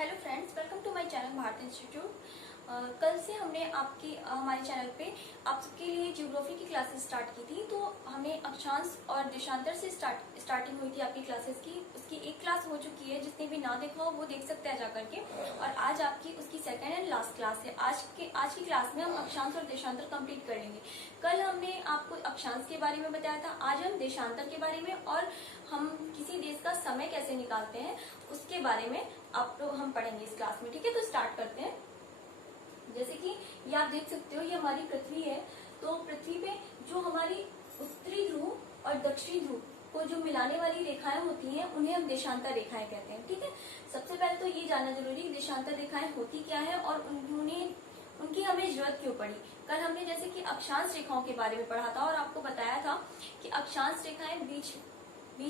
Hello friends, welcome to my channel Bharat institute. कल से हमने हमारे चैनल पे आप सबके लिए ज्योग्राफी की क्लासेस स्टार्ट की थी। तो हमने अक्षांश और देशांतर से स्टार्टिंग हुई थी आपकी क्लासेस की। उसकी एक क्लास हो चुकी है, जिसने भी ना देखा हो वो देख सकते हैं जाकर के। और आज आपकी उसकी सेकेंड एंड लास्ट क्लास है। आज की क्लास में हम अक्षांश और देशांतर कंप्लीट कर लेंगे। कल हमने आपको अक्षांश के बारे में बताया था, आज हम देशांतर के बारे में और हम किसी देश का समय कैसे निकालते हैं उसके बारे में हम पढ़ेंगे इस क्लास में। ठीक है, तो स्टार्ट करते हैं। जैसे कि ये आप देख सकते हो, ये हमारी पृथ्वी है। तो पृथ्वी पे जो हमारी उत्तरी ध्रुव और दक्षिणी ध्रुव को जो मिलाने वाली रेखाएं होती हैं उन्हें हम देशांतर रेखाएं कहते हैं। ठीक है, सबसे पहले तो ये जानना जरूरी है देशांतर रेखाएं होती क्या है और उनकी हमें जरूरत क्यों पड़ी। कल हमने जैसे कि अक्षांश रेखाओं के बारे में पढ़ा था और आपको बताया था कि अक्षांश रेखाएं बीच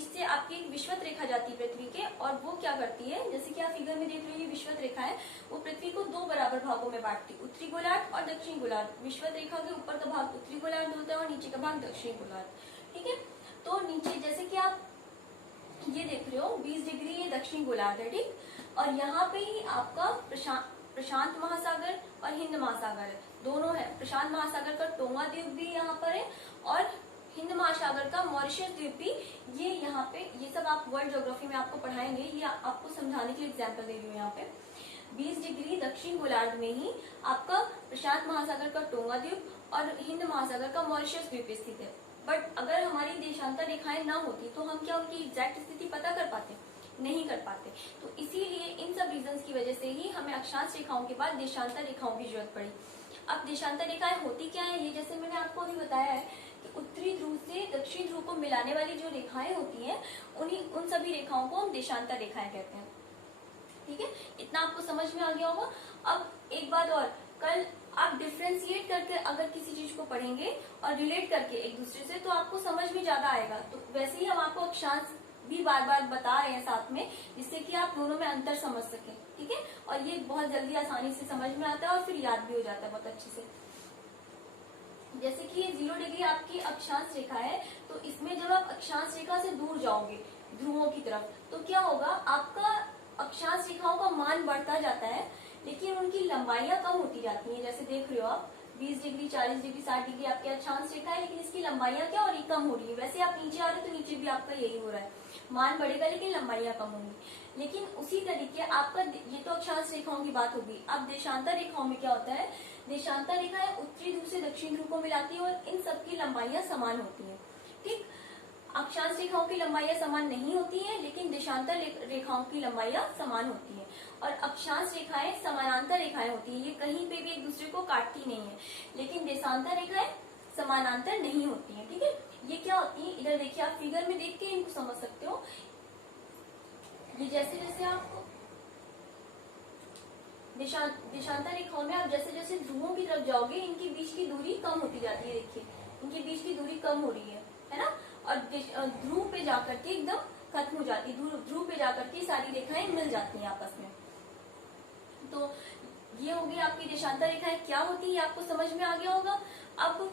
से आपकी एक विषुवत रेखा जाती है पृथ्वी के, और वो क्या करती है, जैसे कि आप फिगर में देख रहे हैं, विषुवत रेखा है, वो पृथ्वी को दो बराबर भागों में बांटती है, उत्तरी गोलार्ध और दक्षिणी गोलार्ध। विषुवत रेखा के ऊपर का भाग उत्तरी गोलार्ध होता है और नीचे का भाग दक्षिणी गोलार्ध। ठीक है, तो नीचे जैसे कि आप ये देख रहे हो 20 डिग्री ये दक्षिणी गोलार्ध है। ठीक, और यहाँ पे ही आपका प्रशांत महासागर और हिंद महासागर है, दोनों है। प्रशांत महासागर का टोंगा द्वीप भी यहाँ पर है और हिंद महासागर का मॉरिशस द्वीप भी ये यहाँ पे। ये सब आप वर्ल्ड ज्योग्राफी में आपको पढ़ाएंगे, ये आपको समझाने के लिए एग्जाम्पल दे रही हूँ। यहाँ पे 20 डिग्री दक्षिण गोलार्ध में ही आपका प्रशांत महासागर का टोंगा द्वीप और हिंद महासागर का मॉरिशस द्वीप स्थित है। बट अगर हमारी देशांतर रेखाएं ना होती तो हम क्या उनकी एग्जैक्ट स्थिति पता कर पाते? नहीं कर पाते। तो इसीलिए इन सब रीजंस की वजह से ही हमें अक्षांश रेखाओं के बाद देशांतर रेखाओं की जरूरत पड़ी। अब देशांतर रेखाएं होती क्या है, ये जैसे मैंने आपको अभी बताया है कि उत्तरी ध्रुव से दक्षिणी ध्रुव को मिलाने वाली जो रेखाएं होती हैं उन सभी रेखाओं को हम देशांतर रेखाएं कहते हैं। ठीक है, इतना आपको समझ में आ गया होगा। अब एक बात और, कल आप डिफ्रेंशिएट करके अगर किसी चीज को पढ़ेंगे और रिलेट करके एक दूसरे से, तो आपको समझ में ज्यादा आएगा। तो वैसे ही हम आपको अक्षांश भी बार बार बता रहे हैं साथ में, जिससे कि आप दोनों में अंतर समझ सकें। ठीक है, और ये बहुत जल्दी आसानी से समझ में आता है और फिर याद भी हो जाता है बहुत अच्छे से। जैसे कि 0 डिग्री आपकी अक्षांश रेखा है, तो इसमें जब आप अक्षांश रेखा से दूर जाओगे ध्रुवों की तरफ, तो क्या होगा, आपका अक्षांश रेखाओं का मान बढ़ता जाता है लेकिन उनकी लंबाइयां कम होती जाती हैं। जैसे देख रहे हो आप 20 डिग्री 40 डिग्री 60 डिग्री आपकी अक्षांश रेखा है, लेकिन इसकी लंबाइयां क्या हो रही, कम हो रही है। वैसे आप नीचे आ रहे हो तो नीचे भी आपका यही हो रहा है, मान बढ़ेगा लेकिन लंबाइयां कम होंगी। लेकिन उसी तरीके आपका, ये तो अक्षांश रेखाओं की बात होगी। अब देशांतर रेखाओं में क्या होता है, देशांतर रेखाएं उत्तरी ध्रुव से दक्षिणी ध्रुव को मिलाती है और इन सबकी लंबाइयां समान होती है। ठीक, अक्षांश रेखाओं की लंबाइयां समान नहीं होती हैं, लेकिन देशांतर रेखाओं की लंबाइयां समान होती हैं। और अक्षांश रेखाएं समानांतर रेखाएं होती हैं, ये कहीं पे भी एक दूसरे को काटती नहीं है। लेकिन देशांतर रेखाएं समानांतर नहीं होती हैं। ठीक है, ये क्या होती है, इधर देखिए, आप फिगर में देख के इनको समझ सकते हो। ये जैसे जैसे आप देशांतर रेखाओं में आप जैसे जैसे ध्रुवों की तरफ जाओगे, इनके बीच की दूरी कम होती जाती है। देखिए, इनके बीच की दूरी कम हो रही है ना। और ध्रुव पे जाकर के एकदम खत्म हो जाती है, ध्रुव पे जाकर के सारी रेखाएं मिल जाती हैं आपस में। तो ये होगी आपकी देशांतर रेखाएं क्या होती है, आपको समझ में आ गया होगा। अब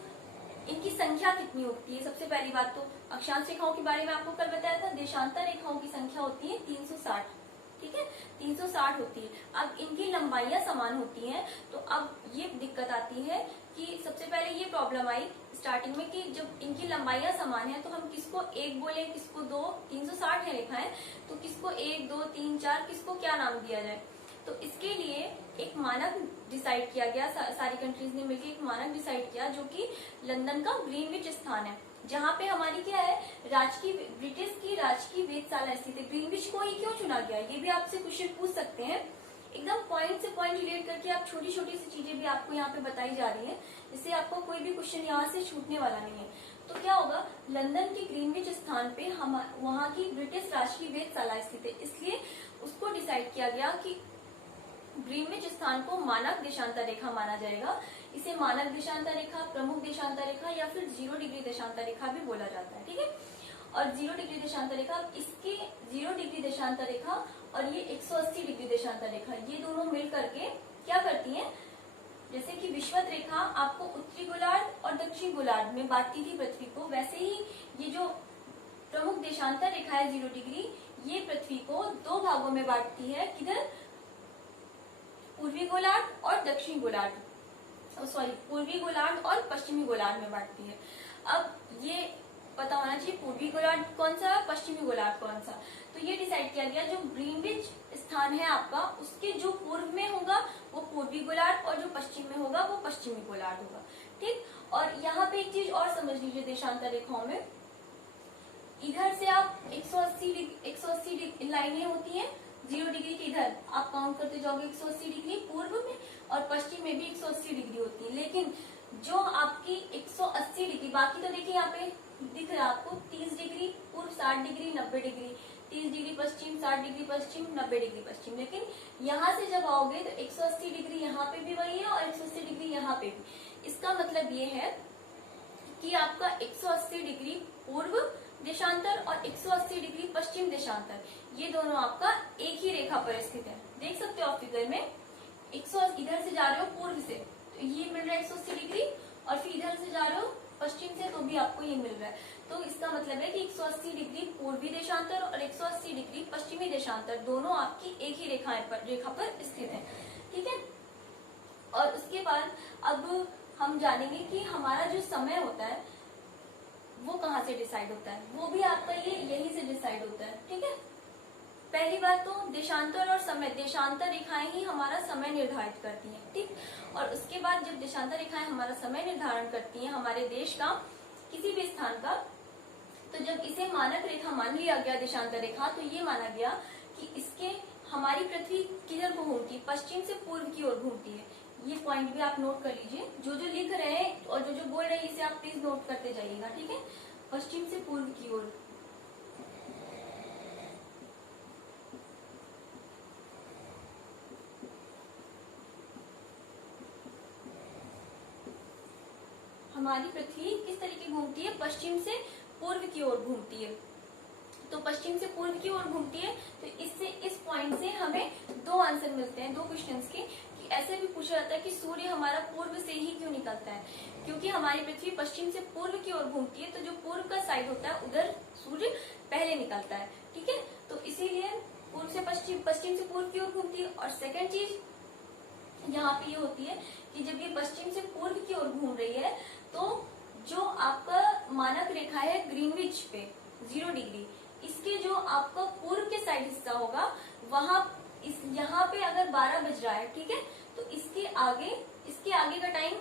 इनकी संख्या कितनी होती है, सबसे पहली बात तो अक्षांश रेखाओं के बारे में आपको कल बताया था, देशांतर रेखाओं की संख्या होती है 360। ठीक है, 360 होती है। अब इनकी लंबाइयां समान होती हैं, तो अब ये दिक्कत आती है कि सबसे पहले ये प्रॉब्लम आई स्टार्टिंग में कि जब इनकी लंबाइयां समान है तो हम किसको एक बोले, किसको दो। 360 है रेखाएं, तो किसको 1 2 3 4 किसको क्या नाम दिया जाए। तो इसके लिए एक मानक डिसाइड किया गया, सारी कंट्रीज ने मिलकर एक मानक डिसाइड किया, जो कि लंदन का ग्रीनविच स्थान है, जहाँ पे हमारी क्या है, ब्रिटिश की राजकीय वेधशाला स्थित है। ग्रीनविच को ही क्यों चुना गया, ये भी आपसे क्वेश्चन पूछ सकते हैं। एकदम पॉइंट से पॉइंट रिलेट करके आप छोटी छोटी सी चीजें भी आपको यहाँ पे बताई जा रही है, जिससे आपको कोई भी क्वेश्चन यहाँ से छूटने वाला नहीं है। तो क्या होगा, लंदन के ग्रीनविच स्थान पे हम वहाँ की ब्रिटिश राजकीय वेधशाला स्थित है, इसलिए उसको डिसाइड किया गया कि ग्रीनविच स्थान को मानक देशांतर रेखा माना जाएगा। इसे मानक देशांतर रेखा, प्रमुख देशांतर रेखा या फिर 0 डिग्री देशांतर रेखा भी बोला जाता है। ठीक है, और 0 डिग्री देशांतर रेखा, इसके 0 डिग्री देशांतर रेखा और ये 180 डिग्री देशांतर रेखा, ये दोनों मिल करके क्या करती हैं, जैसे कि विषुवत रेखा आपको उत्तरी गोलार्ध और दक्षिण गोलार्ध में बांटती थी पृथ्वी को, वैसे ही ये जो प्रमुख देशांतर रेखा है 0 डिग्री, ये पृथ्वी को दो भागों में बांटती है। किधर, पूर्वी गोलार्ध और दक्षिणी गोलार्ध, सॉरी पूर्वी गोलार्ध और पश्चिमी गोलार्ध में बांटती है। अब ये पता होना चाहिए पूर्वी गोलार्ध कौन सा है, पश्चिमी गोलार्ध कौन सा। तो ये डिसाइड किया गया जो ग्रीनविच स्थान है आपका उसके जो पूर्व में होगा वो पूर्वी गोलार्ध और जो पश्चिम में होगा वो पश्चिमी गोलार्ध होगा। ठीक, और यहाँ पे एक चीज और समझ लीजिए देशांतर रेखाओं में, इधर से आप 180 लाइनें होती हैं 0 डिग्री के, इधर आप काउंट करते जाओगे 180 डिग्री पूर्व में, और पश्चिम में भी 180 डिग्री होती है। लेकिन जो आपकी 180 डिग्री, बाकी तो देखिए यहाँ पे दिख रहा है आपको 30 डिग्री पूर्व, 60 डिग्री, 90 डिग्री, 30 डिग्री पश्चिम, 60 डिग्री पश्चिम, 90 डिग्री पश्चिम। लेकिन यहाँ से जब आओगे तो 180 डिग्री यहाँ पे भी वही है और 180 डिग्री यहाँ पे भी। इसका मतलब ये है कि आपका 180 डिग्री पूर्व देशांतर और 180 डिग्री पश्चिम देशांतर, ये दोनों आपका एक ही रेखा पर स्थित है। देख सकते हो आप फिगर में, 180 इधर से जा रहे हो पूर्व से तो ये मिल रहा है 180 डिग्री, और फिर इधर से जा रहे हो पश्चिम से तो भी आपको ये मिल रहा है। तो इसका मतलब है कि 180 डिग्री पूर्वी देशांतर और 180 डिग्री पश्चिमी देशांतर दोनों आपकी एक ही रेखा पर स्थित है। ठीक है, और उसके बाद अब हम जानेंगे कि हमारा जो समय होता है वो कहाँ से डिसाइड होता है, वो भी आपका ये यही से डिसाइड होता है। ठीक है, पहली बात तो देशांतर और समय, देशांतर रेखाएं ही हमारा समय निर्धारित करती हैं। ठीक, और उसके बाद जब देशांतर रेखाएं हमारा समय निर्धारण करती हैं हमारे देश का किसी भी स्थान का, तो जब इसे मानक रेखा मान लिया गया देशांतर रेखा, तो ये माना गया कि इसके हमारी पृथ्वी किधर को घूमती है, पश्चिम से पूर्व की ओर घूमती है। ये पॉइंट भी आप नोट कर लीजिए, जो जो लिख रहे हैं और जो जो बोल रहे हैं इसे आप प्लीज नोट करते जाइएगा। ठीक है, पश्चिम से पूर्व की ओर। हमारी पृथ्वी किस तरीके घूमती है, पश्चिम से पूर्व की ओर घूमती है। तो पश्चिम से पूर्व की ओर घूमती है, तो इससे इस पॉइंट से हमें दो आंसर मिलते हैं, दो क्वेश्चंस के। कि ऐसे भी पूछा जाता है कि सूर्य हमारा पूर्व से ही क्यों निकलता है, क्योंकि हमारी पृथ्वी पश्चिम से पूर्व की ओर घूमती है, तो जो पूर्व का साइड होता है उधर सूर्य पहले निकलता है। ठीक है, तो इसीलिए पूर्व से पश्चिम, पश्चिम से पूर्व की ओर घूमती है। और सेकेंड चीज यहाँ पे ये होती है कि जब ये पश्चिम से पूर्व की ओर घूम रही है तो जो आपका मानक रेखा है ग्रीनविच पे 0 डिग्री, इसके जो आपका पूर्व के साइड हिस्सा होगा वहां यहाँ पे अगर 12 बज रहा है, ठीक है, तो इसके आगे का टाइम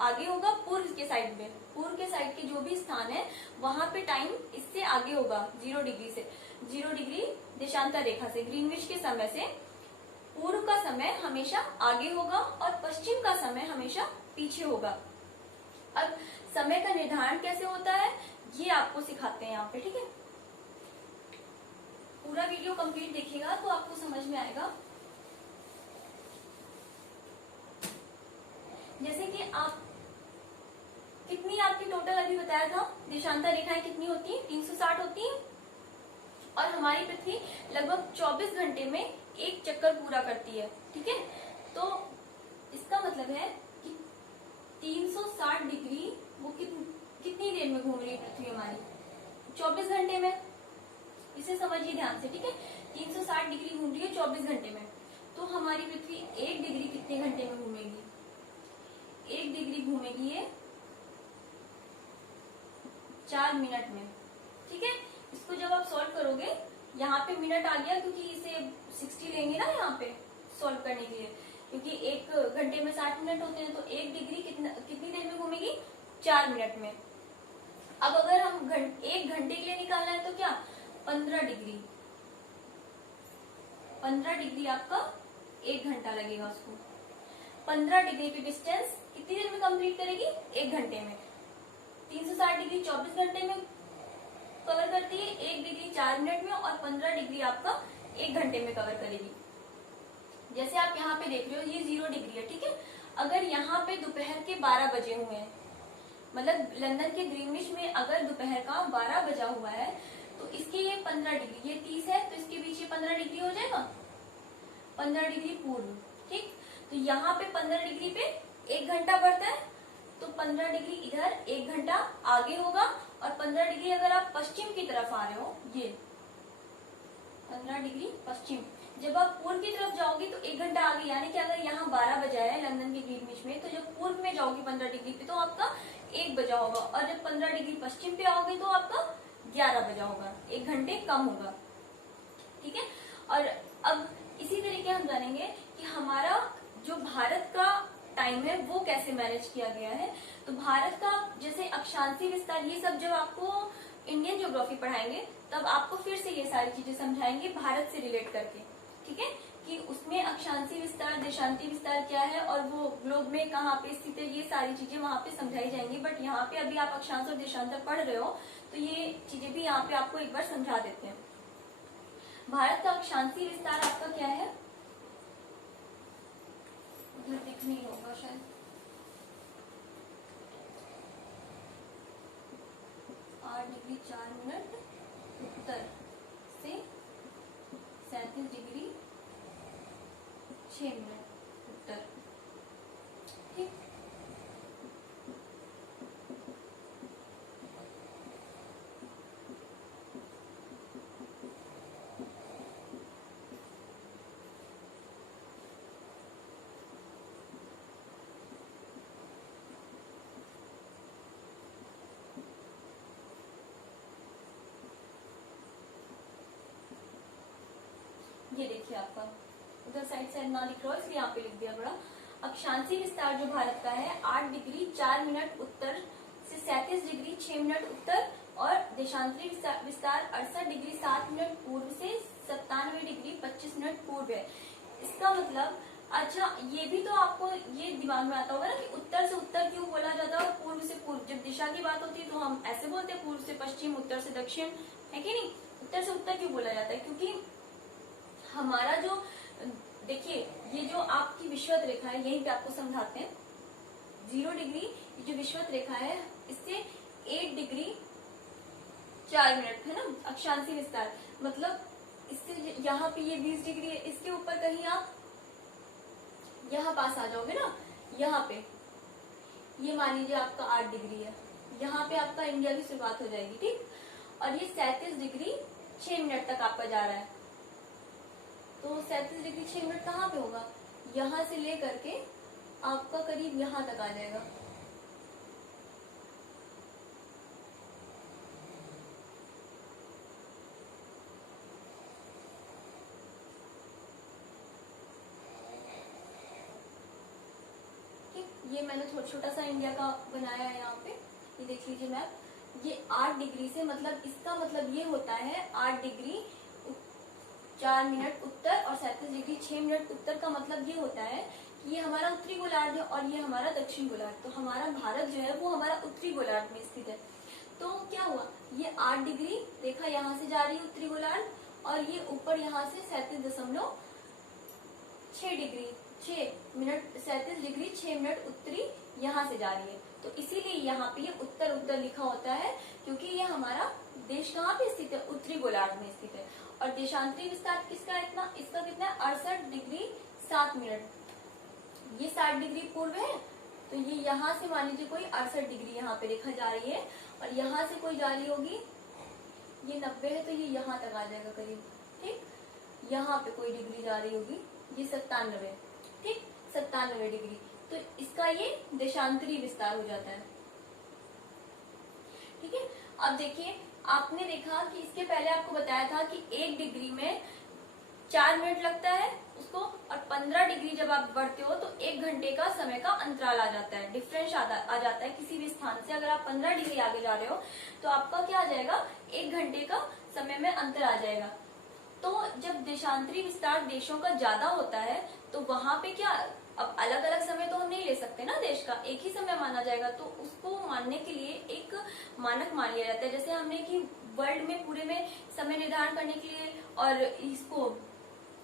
आगे होगा पूर्व के साइड में, पूर्व के साइड के जो भी स्थान है वहां पे टाइम इससे आगे होगा 0 डिग्री से, 0 डिग्री देशांतर रेखा से, ग्रीनविच के समय से पूर्व का समय हमेशा आगे होगा और पश्चिम का समय हमेशा पीछे होगा। अब समय का निर्धारण कैसे होता है ये आपको सिखाते हैं यहाँ पे। ठीक है, पूरा वीडियो कंप्लीट देखिएगा तो आपको समझ में आएगा। जैसे कि आप कितनी आपकी टोटल अभी बताया था देशांतर रेखाएं कितनी होती हैं, 360 होती हैं, और हमारी पृथ्वी लगभग 24 घंटे में एक चक्कर पूरा करती है। ठीक है, तो इसका मतलब है कि 360 डिग्री वो कितनी देर में घूम रही है पृथ्वी हमारी, 24 घंटे में। इसे समझिए ध्यान से। ठीक है, 360 डिग्री घूम रही है 24 घंटे में, तो हमारी पृथ्वी 1 डिग्री कितने घंटे में घूमेगी, 1 डिग्री घूमेगी ये 4 मिनट में। ठीक है, इसको जब आप सॉल्व करोगे, यहाँ पे मिनट आ गया क्योंकि इसे 60 लेंगे ना यहाँ पे सॉल्व करने के लिए, क्योंकि 1 घंटे में 60 मिनट होते हैं, तो 1 डिग्री कितनी देर में घूमेगी, 4 मिनट में। अब अगर हम 1 घंटे के लिए निकालना है तो क्या, 15 डिग्री, 15 डिग्री आपका 1 घंटा लगेगा उसको। 15 डिग्री की डिस्टेंस कितनी देर में कंप्लीट करेगी, 1 घंटे में। 360 डिग्री 24 घंटे में कवर करती है, 1 डिग्री 4 मिनट में, और 15 डिग्री आपका 1 घंटे में कवर करेगी। जैसे आप यहाँ पे देख रहे हो ये 0 डिग्री है। ठीक है, अगर यहाँ पे दोपहर के 12 बजे हुए हैं, मतलब लंदन के ग्रीनविच में अगर दोपहर का 12 बजा हुआ है, तो इसके ये 15 डिग्री, ये 30 है तो इसके बीच ये 15 डिग्री हो जाएगा, 15 डिग्री पूर्व। ठीक, तो यहाँ पे 15 डिग्री पे 1 घंटा बढ़ता है, तो 15 डिग्री इधर 1 घंटा आगे होगा, और 15 डिग्री अगर आप पश्चिम की तरफ आ रहे हो, ये 15 डिग्री पश्चिम, जब आप पूर्व की तरफ जाओगे तो 1 घंटा आगे, यानी कि अगर यहाँ 12 बजा है लंदन के ग्रीनविच में, तो जब पूर्व में जाओगे 15 डिग्री पे तो आपका 1 बजा होगा, और जब 15 डिग्री पश्चिम पे आओगे तो आपका 11 बजा होगा, 1 घंटे कम होगा। ठीक है, और अब इसी तरीके हम जानेंगे कि हमारा जो भारत का टाइम है वो कैसे मैनेज किया गया है। तो भारत का जैसे अक्षांशीय विस्तार, ये सब जब आपको इंडियन ज्योग्राफी पढ़ाएंगे तब आपको फिर से ये सारी चीजें समझाएंगे भारत से रिलेट करके। ठीक है, कि उसमें अक्षांशीय विस्तार, देशांतीय विस्तार क्या है और वो ग्लोब में कहाँ पे स्थित है, ये सारी चीजें वहां पे समझाई जाएंगी। बट यहाँ पे अभी आप अक्षांश और देशांतर पढ़ रहे हो तो ये चीजें भी यहाँ पे आपको एक बार समझा देते हैं। भारत का अक्षांशीय विस्तार आपका क्या है, उधर दिख नहीं होगा शायद, 8 डिग्री 4 मिनट उत्तर से 37 डिग्री 6 मिनट उत्तर। ठीक, ये देखिए आपका उधर साइड ना लिख रहा हो इसलिए यहाँ पे लिख दिया बड़ा। अक्षांशीय विस्तार जो भारत का है 8 डिग्री 4 मिनट उत्तर से 37 डिग्री 6 मिनट उत्तर, और देशांतरी विस्तार 68 डिग्री 7 मिनट पूर्व से 97 डिग्री 25 मिनट पूर्व है। इसका मतलब, अच्छा ये भी तो आपको ये दिमाग में आता होगा ना कि उत्तर से उत्तर क्यों बोला जाता है और पूर्व से पूर्व। जब दिशा की बात होती है तो हम ऐसे बोलते हैं पूर्व से पश्चिम, उत्तर से दक्षिण, है कि नहीं। उत्तर से उत्तर क्यों बोला जाता है, क्योंकि हमारा जो, देखिए ये जो आपकी विषुवत रेखा है यहीं पे आपको समझाते हैं, 0 डिग्री ये जो विषुवत रेखा है इससे 8 डिग्री 4 मिनट है ना अक्षांशीय विस्तार, मतलब इससे यहाँ पे ये 20 डिग्री है, इसके ऊपर कहीं आप यहाँ पास आ जाओगे ना, यहाँ पे ये मान लीजिए आपका 8 डिग्री है, यहाँ पे आपका इंडिया की शुरुआत हो जाएगी। ठीक, और ये 37 डिग्री 6 मिनट तक आपका जा रहा है, तो 37 डिग्री 6 मिनट कहाँ पे होगा, यहाँ से लेकर के आपका करीब यहाँ तक आ जाएगा। ठीक, ये मैंने छोटा सा इंडिया का बनाया है यहाँ पे, ये देख लीजिए मैप। ये 8 डिग्री से, मतलब इसका मतलब ये होता है 8 डिग्री 4 मिनट उत्तर और 37 डिग्री 6 मिनट उत्तर का मतलब ये होता है कि ये हमारा उत्तरी गोलार्ध है और ये हमारा दक्षिण गोलार्ध। तो हमारा भारत जो है वो हमारा उत्तरी गोलार्ध में स्थित है। तो क्या हुआ, ये 8 डिग्री रेखा यहाँ से जा रही है उत्तरी गोलार्ध, और ये ऊपर यहाँ से 37.6 डिग्री 6 मिनट 37 डिग्री 6 मिनट उत्तरी यहाँ से जा रही है। तो इसीलिए यहाँ पे ये उत्तर उत्तर लिखा होता है, क्योंकि ये हमारा देश कहाँ पे स्थित है, उत्तरी गोलार्ध में स्थित है। और देशांतरी विस्तार किसका इतना, इसका कितना है 68 डिग्री 7 मिनट, ये 60 डिग्री पूर्व है, तो ये यहाँ से मान लीजिए कोई 68 डिग्री यहाँ पे रेखा जा रही है, और यहाँ से कोई जा रही होगी, ये 90 है तो ये यहाँ तक आ जाएगा करीब। ठीक, यहाँ पे कोई डिग्री जा रही होगी, ये 97, ठीक 97 डिग्री, तो इसका ये देशांतरी विस्तार हो जाता है। ठीक है, अब देखिए आपने देखा कि इसके पहले आपको बताया था कि 1 डिग्री में 4 मिनट लगता है उसको, और 15 डिग्री जब आप बढ़ते हो तो 1 घंटे का समय का अंतराल आ जाता है, डिफरेंस आ जाता है किसी भी स्थान से। अगर आप 15 डिग्री आगे जा रहे हो तो आपका क्या आ जाएगा, 1 घंटे का समय में अंतर आ जाएगा। तो जब देशांतरी विस्तार देशों का ज्यादा होता है तो वहां पे क्या, अब अलग अलग समय तो हम नहीं ले सकते ना देश का, एक ही समय माना जाएगा, तो उसको मानने के लिए एक मानक मान लिया जाता है। जैसे हमने कि वर्ल्ड में पूरे में समय निर्धारण करने के लिए और इसको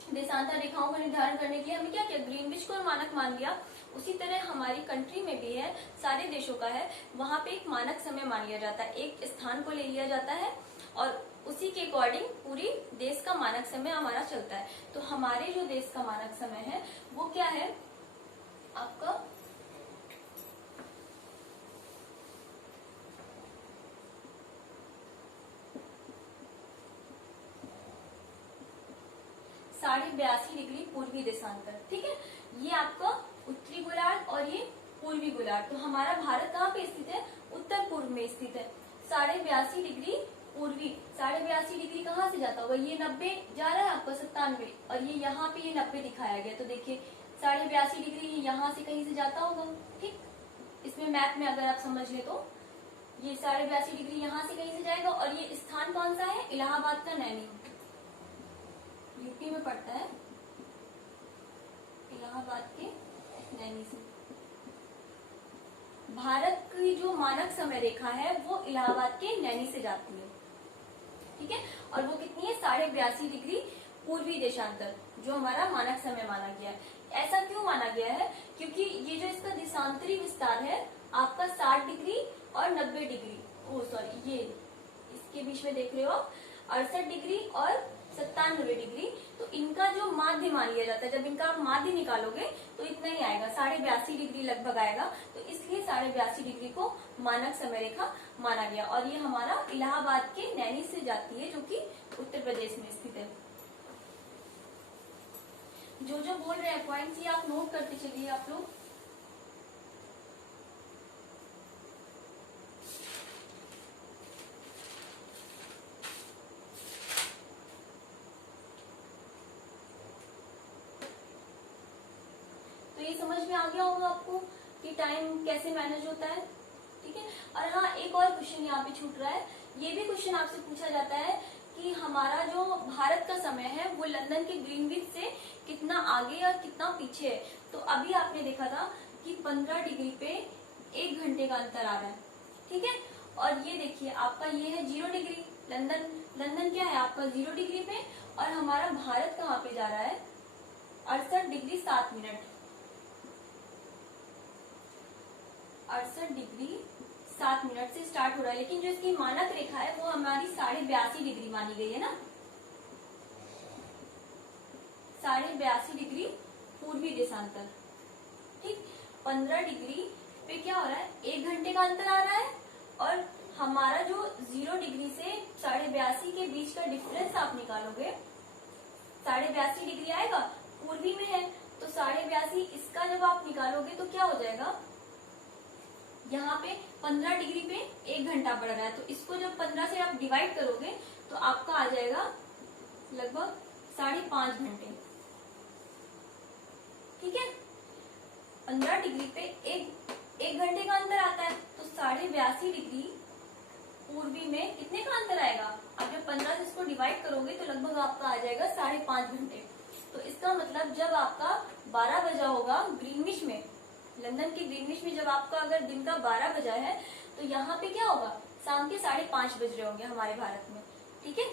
देशांतर रेखाओं का निर्धारण करने के लिए हमने क्या किया, ग्रीनविच को मानक मान लिया। उसी तरह हमारी कंट्री में भी है, सारे देशों का है, वहां पे एक मानक समय मान लिया जाता है, एक स्थान को ले लिया जाता है और उसी के अकॉर्डिंग पूरी देश का मानक समय हमारा चलता है। तो हमारे जो देश का मानक समय है वो क्या है आपका, 82.5 डिग्री पूर्वी देशांतर। ठीक है, ये आपका उत्तरी गोलार्ध और ये पूर्वी गोलार्ध। तो हमारा भारत कहाँ पे स्थित है? उत्तर पूर्व में स्थित है। 82.5 डिग्री पूर्वी, 82.5 डिग्री कहाँ से जाता होगा? ये 90 जा रहा है आपका 97, और ये यहाँ पे ये 90 दिखाया गया। तो देखिए 82.5 डिग्री यहाँ से कहीं से जाता होगा। ठीक, इसमें मैप में अगर आप समझ ले तो ये 82.5 डिग्री यहाँ से कहीं से जाएगा। और ये स्थान कौन सा है? इलाहाबाद का नैनी, यूपी में पड़ता है, इलाहाबाद के नैनी से। भारत की जो मानक समय रेखा है वो इलाहाबाद के नैनी से जाती है। ठीक है, और वो कितनी है? 82.5 डिग्री पूर्वी देशांतर, जो हमारा मानक समय माना गया है। ऐसा क्यों माना गया है? क्योंकि ये जो इसका देशांतरी विस्तार है आपका 60 डिग्री और 90 डिग्री, ये इसके बीच में देख रहे हो आप 68 डिग्री और 97 डिग्री। तो इनका जो माध्य मान लिया जाता है, जब इनका आप माध्य निकालोगे तो इतना ही आएगा, 82.5 डिग्री लगभग आएगा। तो इसलिए 82.5 डिग्री को मानक समय रेखा माना गया। और ये हमारा इलाहाबाद के नैनी से जाती है, जो कि उत्तर प्रदेश में स्थित है। जो जो बोल रहे हैं पॉइंट्स ये आप नोट करते चलिए आप लोग। तो ये समझ में आ गया होगा आपको कि टाइम कैसे मैनेज होता है। ठीक है, और हाँ एक और क्वेश्चन यहाँ पे छूट रहा है। ये भी क्वेश्चन आपसे पूछा जाता है कि हमारा जो भारत का समय है वो लंदन के ग्रीनविच से कितना आगे और कितना पीछे है। तो अभी आपने देखा था कि 15 डिग्री पे 1 घंटे का अंतर आ रहा है। ठीक है, और ये देखिए आपका ये है 0 डिग्री, लंदन क्या है आपका 0 डिग्री पे, और हमारा भारत कहाँ पे जा रहा है? 68 डिग्री 7 मिनट, 68 डिग्री 7 मिनट से स्टार्ट हो रहा है। लेकिन जो इसकी मानक रेखा है वो हमारी 82.5 डिग्री मानी गई है ना, 82.5 डिग्री पूर्वी देशांतर। ठीक, 15 डिग्री पे क्या हो रहा है? 1 घंटे का अंतर आ रहा है, और हमारा जो 0 डिग्री से 82.5 के बीच का डिफरेंस आप निकालोगे, 82.5 डिग्री आएगा, पूर्वी में है तो 82.5 इसका जब आप निकालोगे तो क्या हो जाएगा? यहाँ पे 15 डिग्री पे 1 घंटा बढ़ रहा है, तो इसको जब 15 से आप डिवाइड करोगे तो आपका आ जाएगा लगभग 5.5 घंटे। ठीक है, 15 डिग्री पे एक घंटे का अंतर आता है, तो 82.5 डिग्री पूर्वी में कितने का अंतर आएगा? आप जब 15 से इसको डिवाइड करोगे तो लगभग आपका आ जाएगा 5.5 घंटे। तो इसका मतलब जब आपका 12 बजा होगा ग्रीनविच में, लंदन के ग्रीनविच में जब आपका अगर दिन का 12 बजा है तो यहाँ पे क्या होगा? शाम के 5:30 बज रहे होंगे हमारे भारत में। ठीक है,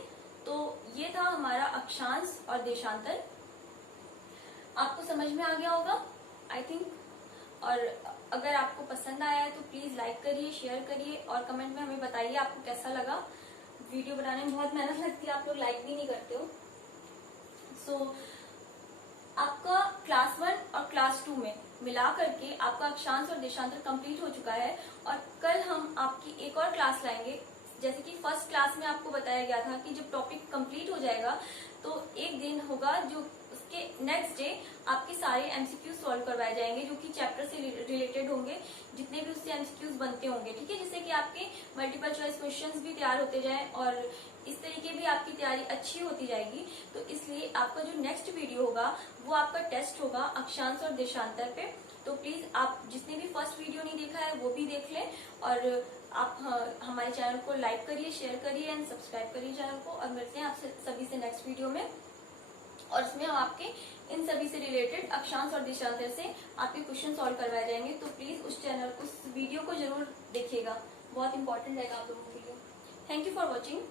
तो ये था हमारा अक्षांश और देशांतर। आपको समझ में आ गया होगा आई थिंक। और अगर आपको पसंद आया है तो प्लीज लाइक करिए, शेयर करिए और कमेंट में हमें बताइए आपको कैसा लगा। वीडियो बनाने में बहुत मेहनत लगती है, आप लोग लाइक भी नहीं करते हो। सो आपका क्लास 1 और क्लास 2 में मिला करके आपका अक्षांश और देशांतर कंप्लीट हो चुका है। और कल हम आपकी एक और क्लास लाएंगे। जैसे कि फर्स्ट क्लास में आपको बताया गया था कि जब टॉपिक कंप्लीट हो जाएगा तो एक दिन होगा जो उसके नेक्स्ट डे आपके सारे एमसीक्यूज सॉल्व करवाए जाएंगे, जो कि चैप्टर से रिलेटेड होंगे, जितने भी उससे एमसीक्यूज बनते होंगे। ठीक है, जिससे कि आपके मल्टीपल चॉइस क्वेश्चंस भी तैयार होते जाएं और इस तरीके भी आपकी तैयारी अच्छी होती जाएगी। तो इसलिए आपका जो नेक्स्ट वीडियो होगा वो आपका टेस्ट होगा अक्षांश और देशांतर पे। तो प्लीज आप जिसने भी फर्स्ट वीडियो नहीं देखा है वो भी देख लें, और आप हमारे चैनल को लाइक करिए, शेयर करिए एंड सब्सक्राइब करिए चैनल को। और मिलते हैं आपसे सभी से नेक्स्ट वीडियो में, और इसमें हम आपके इन सभी से रिलेटेड अक्षांश और देशांतर से आपके क्वेश्चन सॉल्व करवाए जाएंगे। तो प्लीज उस वीडियो को जरूर देखिएगा, बहुत इंपॉर्टेंट रहेगा आप लोगों के लिए। Thank you for watching.